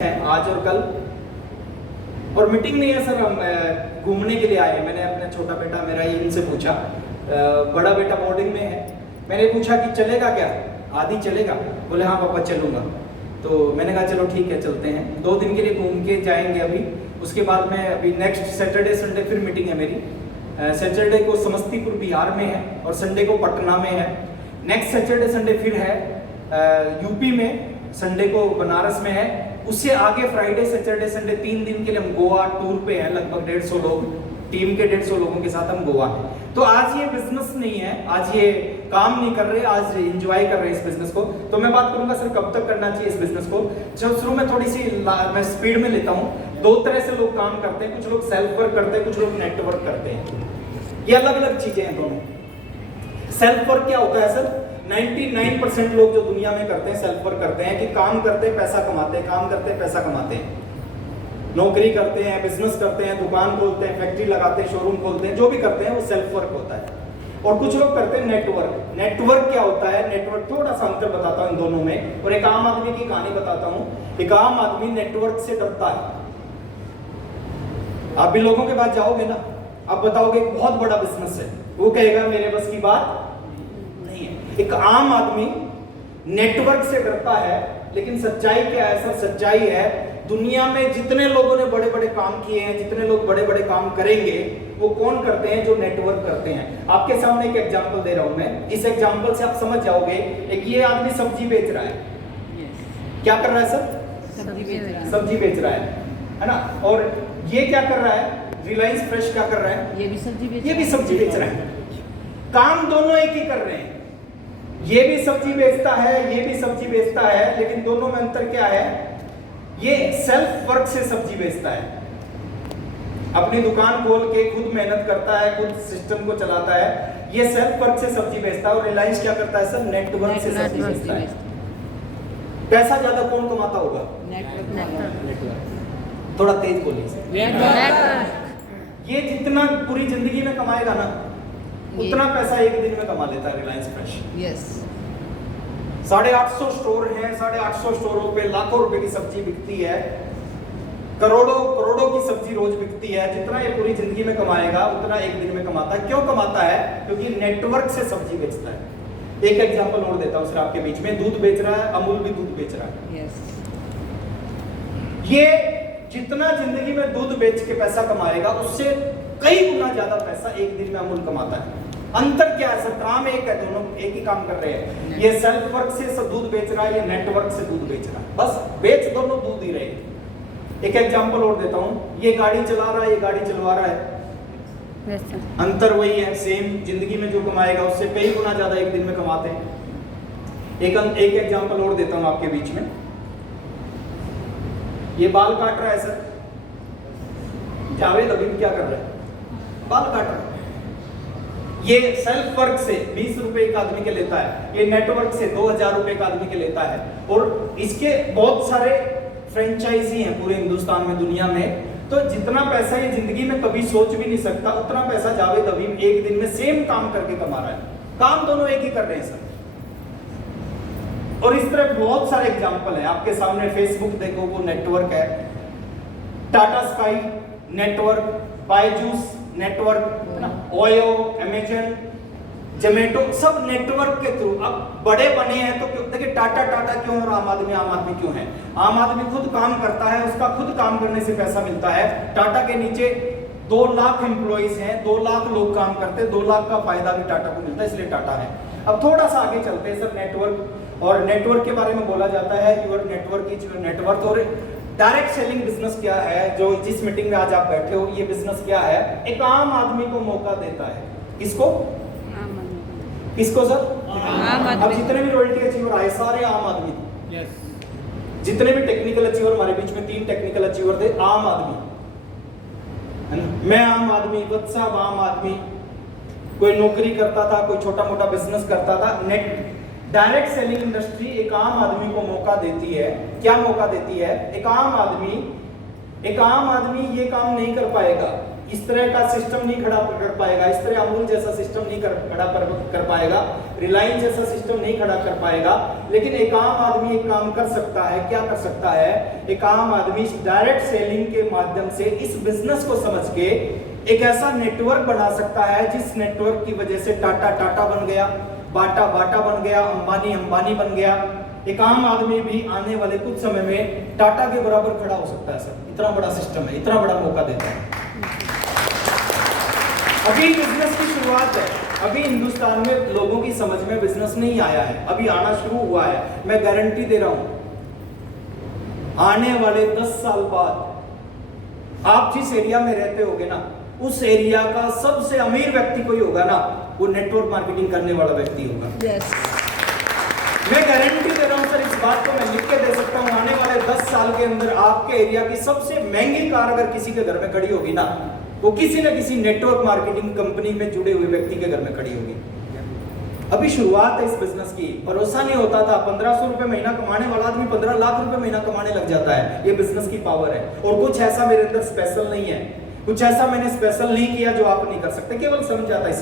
है आज और कल। और मीटिंग नहीं है सर, हम घूमने के लिए आए। मैंने अपना छोटा बेटा मेरा इनसे पूछा, बड़ा बेटा बोर्डिंग में है, मैंने पूछा कि चलेगा क्या, आदि चलेगा? बोले हाँ पापा चलूँगा। तो मैंने कहा चलो ठीक है चलते हैं, 2 दिन के लिए घूम के जाएंगे अभी। उसके बाद मैं अभी नेक्स्ट सैटरडे संडे फिर मीटिंग है मेरी। सैटरडे को समस्तीपुर बिहार में है और संडे को पटना में है। नेक्स्ट सैटरडे संडे फिर है यूपी में, संडे को बनारस में है। उससे आगे फ्राइडे सैटरडे संडे 3 दिन के लिए हम गोवा टूर पे हैं, लगभग 150 लोग, टीम के 150 लोगों के साथ हम गोवा हैं। तो आज ये बिजनेस नहीं है, आज ये काम नहीं कर रहे, आज एंजॉय कर रहे हैं इस बिजनेस को। तो मैं बात करूंगा सर कब तक करना चाहिए इस बिजनेस को। जब शुरू में थोड़ी सी मैं स्पीड में लेता हूँ। 2 तरह से लोग काम करते हैं, कुछ लोग सेल्फ वर्क करते हैं, कुछ लोग नेटवर्क करते हैं। ये अलग अलग चीजें हैं दोनों। सेल्फ वर्क क्या होता है सर? 99% लोग जो दुनिया में करते हैं सेल्फ वर्क करते हैं कि काम करते हैं पैसा कमाते हैं, काम करते हैं पैसा कमाते हैं, नौकरी करते हैं, बिजनेस करते हैं, दुकान खोलते हैं, फैक्ट्री लगाते हैं, शोरूम खोलते हैं, जो भी करते हैं वो सेल्फ वर्क होता है। और कुछ लोग करते हैं नेटवर्क। नेटवर्क क्या होता है? नेटवर्क थोड़ा सा अंतर बताता हूँ इन दोनों में, और एक आम आदमी की कहानी बताता हूँ। एक आम आदमी नेटवर्क से डरता है। आप भी लोगों के पास जाओगे ना, आप बताओगे बहुत बड़ा बिजनेस है, वो कहेगा मेरे बस की बात नहीं है। एक आम आदमी नेटवर्क से डरता है, लेकिन सच्चाई क्या है सर? सच्चाई है दुनिया में जितने लोगों ने बड़े बड़े काम किए हैं, जितने लोग बड़े बड़े काम करेंगे, वो कौन करते हैं? जो नेटवर्क करते हैं। आपके सामने एक एग्जांपल दे रहा हूं मैं, इस एग्जांपल से आप समझ जाओगे। एक ये आदमी सब्जी बेच रहा है, क्या कर रहा है सर? सब्जी बेच रहा है ना। और ये क्या कर रहा है? रिलायंस फ्रेश क्या कर रहा है? ये भी सब्जी बेच रहा है। काम दोनों एक ही कर रहे हैं। ये भी सब्जी बेचता है, ये भी सब्जी बेचता है, लेकिन दोनों में अंतर क्या है? ये सेल्फ वर्क से सब्जी बेचता है, अपनी दुकान खोल के खुद मेहनत करता है, खुद सिस्टम को चलाता है। ये सेल्फ वर्क से सब्जी बेचता है। और रिलायंस क्या करता है सर? नेटवर्क से सब्जी बेचता है। पैसा ज्यादा कौन कमाता होगा? थोड़ा तेज बोलिए। ये जितना पूरी जिंदगी में कमाएगा ना, उतना पैसा एक दिन में कमा लेता है रिलायंस फ्रेश। यस। 850 स्टोर हैं, 850 स्टोरों पे लाखों रुपए की सब्जी बिकती है, करोड़ों करोड़ों की सब्जी रोज बिकती है। जितना ये पूरी जिंदगी में कमाएगा उतना एक दिन में कमाता है। क्यों कमाता है? क्योंकि नेटवर्क से सब्जी बेचता है। एक एग्जांपल और देता हूं सर आपके बीच में। दूध बेच रहा है, अमूल भी दूध बेच रहा है। यस। ये जितना जिंदगी में दूध बेच के पैसा कमाएगा, उससे कई गुना ज्यादा पैसा एक दिन में अमूल कमाता है। अंतर क्या है सर? काम एक है, दोनों एक ही काम कर रहे हैं। ये सेल्फ वर्क से दूध बेच रहा है, ये नेटवर्क से दूध बेच रहा है। बस बेच दोनों दूध ही रहे। एक एग्जांपल और देता हूं। ये गाड़ी चला रहा है, ये गाड़ी चलवा रहा है, अंतर वही है। सेम जिंदगी में जो कमाएगा उससे कई गुना ज्यादा एक दिन में कमाते हैं। एक एग्जांपल और देता हूं आपके बीच में। ये बाल काट रहा है सर, जावेद अभी क्या कर रहा है? बाल काट रहा है। ये सेल्फ वर्क से 20 रुपए एक आदमी के लेता है, ये नेटवर्क से 2000 रुपए एक आदमी के लेता है। और इसके बहुत सारे फ्रेंचाइजी हैं पूरे हिंदुस्तान में, दुनिया में। तो जितना पैसा ये जिंदगी में कभी सोच भी नहीं सकता, उतना पैसा जावेद अवीम एक दिन में सेम काम करके कमा रहा है। काम दोनों एक ही कर रहे हैं सर। और इस तरह बहुत सारे एग्जाम्पल है आपके सामने। फेसबुक देखो, वो नेटवर्क है। Tata sky network, Byju's network है ना, ओयो, अमेजन, जोमेटो, सब नेटवर्क के थ्रू अब बड़े बने हैं। तो देखिए टाटा टाटा क्यों और आम आदमी क्यों है? आम आदमी खुद काम करता है, उसका खुद काम करने से पैसा मिलता है। टाटा के नीचे 2 लाख एम्प्लॉइज हैं, 2 लाख लोग काम करते हैं, 2 लाख का फायदा भी टाटा को मिलता है, इसलिए टाटा है। अब थोड़ा सा आगे चलते हैं सर। नेटवर्क, और नेटवर्क के बारे में बोला जाता है your network is your network. और डायरेक्ट सेलिंग बिजनेस क्या है, जो जिस मीटिंग में आज आप बैठे हो, ये बिजनेस क्या है? एक आम आदमी को मौका देता है। किसको? किसको सर? अब जितने भी रॉयल्टी अचीवर आए सारे आम आदमी। यस। जितने भी टेक्निकल अचीवर हमारे बीच में 3 टेक्निकल अचीवर थे, आम आदमी है ना। मैं आम आदमी, वत्स साहब आम आदमी, कोई नौकरी करता था, कोई छोटा मोटा बिजनेस करता था। नेट डायरेक्ट सेलिंग इंडस्ट्री एक आम आदमी को मौका देती है। क्या मौका देती है? एक आम आदमी ये काम नहीं कर पाएगा, इस तरह का सिस्टम नहीं खड़ा कर पाएगा, इस तरह अमूल जैसा सिस्टम नहीं खड़ा कर पाएगा, रिलायंस जैसा सिस्टम नहीं खड़ा कर पाएगा। लेकिन एक आम आदमी एक काम कर सकता है, क्या कर सकता है? एक आम आदमी डायरेक्ट सेलिंग के माध्यम से इस बिजनेस को समझ के एक ऐसा नेटवर्क बना सकता है जिस नेटवर्क की वजह से टाटा टाटा बन गया, बाटा बाटा बन गया, अंबानी अंबानी बन गया। एक आम आदमी भी आने वाले कुछ समय में टाटा के बराबर खड़ा हो सकता है सर। इतना बड़ा सिस्टम है, इतना बड़ा मौका देता है। अभी बिजनेस की शुरुआत है, अभी हिंदुस्तान में लोगों की समझ में बिजनेस नहीं आया है, अभी आना शुरू हुआ है। मैं गारंटी दे रहा हूं आने वाले 10 साल बाद आप जिस एरिया में रहते होगे ना, उस एरिया का सबसे अमीर व्यक्ति कोई होगा ना, वो नेटवर्क मार्केटिंग करने वाला व्यक्ति होगा। yes. मैं गारंटी दे रहा हूं सर, इस बात को मैं लिख के दे सकता हूं। आने वाले 10 साल के अंदर आपके एरिया की सबसे महंगी कार अगर किसी के घर में खड़ी होगी ना, वो किसी न किसी नेटवर्क मार्केटिंग कंपनी में जुड़े हुए व्यक्ति के घर में खड़ी होगी। अभी शुरुआत है इस बिजनेस की। भरोसा नहीं होता था, 1500 रुपए महीना कमाने वाला आदमी 15 लाख रुपए महीना कमाने लग जाता है। ये बिजनेस की पावर है। और कुछ ऐसा मेरे अंदर स्पेशल नहीं है, कुछ ऐसा मैंने स्पेशल नहीं किया जो आप नहीं कर सकते, केवल समझ जाता है।